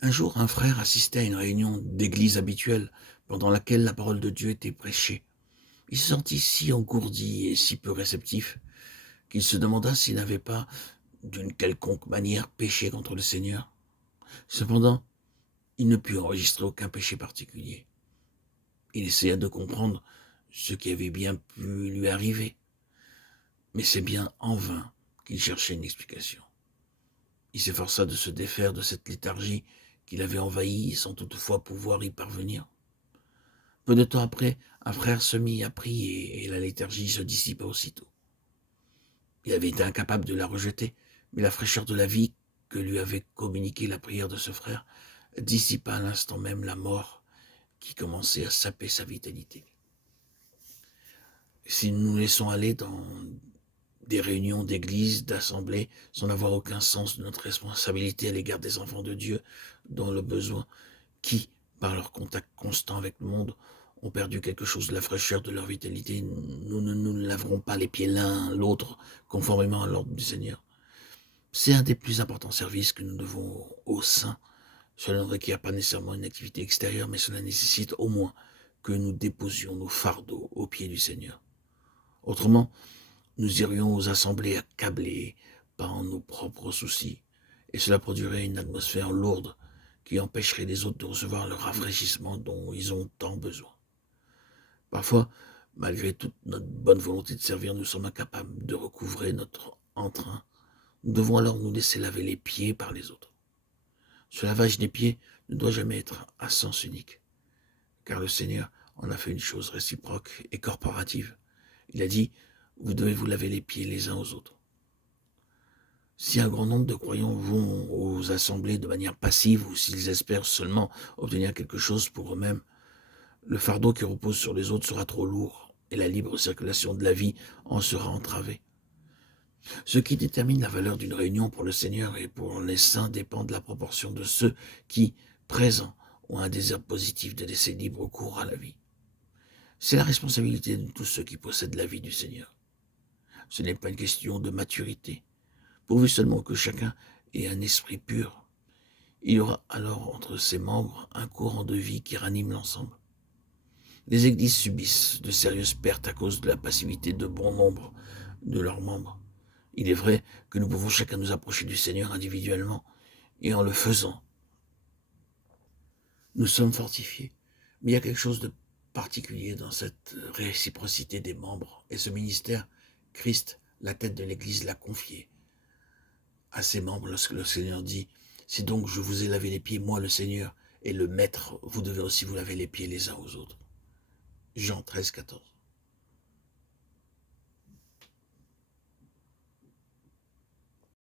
Un jour, un frère assistait à une réunion d'église habituelle pendant laquelle la parole de Dieu était prêchée. Il se sentit si engourdi et si peu réceptif qu'il se demanda s'il n'avait pas, d'une quelconque manière, péché contre le Seigneur. Cependant, il ne put enregistrer aucun péché particulier. Il essaya de comprendre ce qui avait bien pu lui arriver, mais c'est bien en vain qu'il cherchait une explication. Il s'efforça de se défaire de cette léthargie qui l'avait envahi sans toutefois pouvoir y parvenir. Peu de temps après, un frère se mit à prier et la léthargie se dissipa aussitôt. Il avait été incapable de la rejeter, mais la fraîcheur de la vie que lui avait communiquée la prière de ce frère dissipa à l'instant même la mort qui commençait à saper sa vitalité. Si nous nous laissons aller dans des réunions d'église, d'assemblées, sans avoir aucun sens de notre responsabilité à l'égard des enfants de Dieu, dont le besoin, qui, par leur contact constant avec le monde, ont perdu quelque chose de la fraîcheur de leur vitalité, nous ne nous laverons pas les pieds l'un l'autre conformément à l'ordre du Seigneur. C'est un des plus importants services que nous devons aux saints. Cela ne requiert pas nécessairement une activité extérieure, mais cela nécessite au moins que nous déposions nos fardeaux aux pieds du Seigneur. Autrement, nous irions aux assemblées accablés par nos propres soucis, et cela produirait une atmosphère lourde qui empêcherait les autres de recevoir le rafraîchissement dont ils ont tant besoin. Parfois, malgré toute notre bonne volonté de servir, nous sommes incapables de recouvrer notre entrain. Nous devons alors nous laisser laver les pieds par les autres. Ce lavage des pieds ne doit jamais être à sens unique, car le Seigneur en a fait une chose réciproque et corporative. Il a dit, vous devez vous laver les pieds les uns aux autres. Si un grand nombre de croyants vont aux assemblées de manière passive ou s'ils espèrent seulement obtenir quelque chose pour eux-mêmes, le fardeau qui repose sur les autres sera trop lourd et la libre circulation de la vie en sera entravée. Ce qui détermine la valeur d'une réunion pour le Seigneur et pour les saints dépend de la proportion de ceux qui, présents, ont un désir positif de laisser libre cours à la vie. C'est la responsabilité de tous ceux qui possèdent la vie du Seigneur. Ce n'est pas une question de maturité, pourvu seulement que chacun ait un esprit pur. Il y aura alors entre ses membres un courant de vie qui ranime l'ensemble. Les églises subissent de sérieuses pertes à cause de la passivité de bon nombre de leurs membres. Il est vrai que nous pouvons chacun nous approcher du Seigneur individuellement, et en le faisant, nous sommes fortifiés. Mais il y a quelque chose de particulier dans cette réciprocité des membres, et ce ministère, Christ, la tête de l'Église, l'a confié à ses membres lorsque le Seigneur dit « Si donc je vous ai lavé les pieds, moi le Seigneur, et le Maître, vous devez aussi vous laver les pieds les uns aux autres. » Jean 13, 14.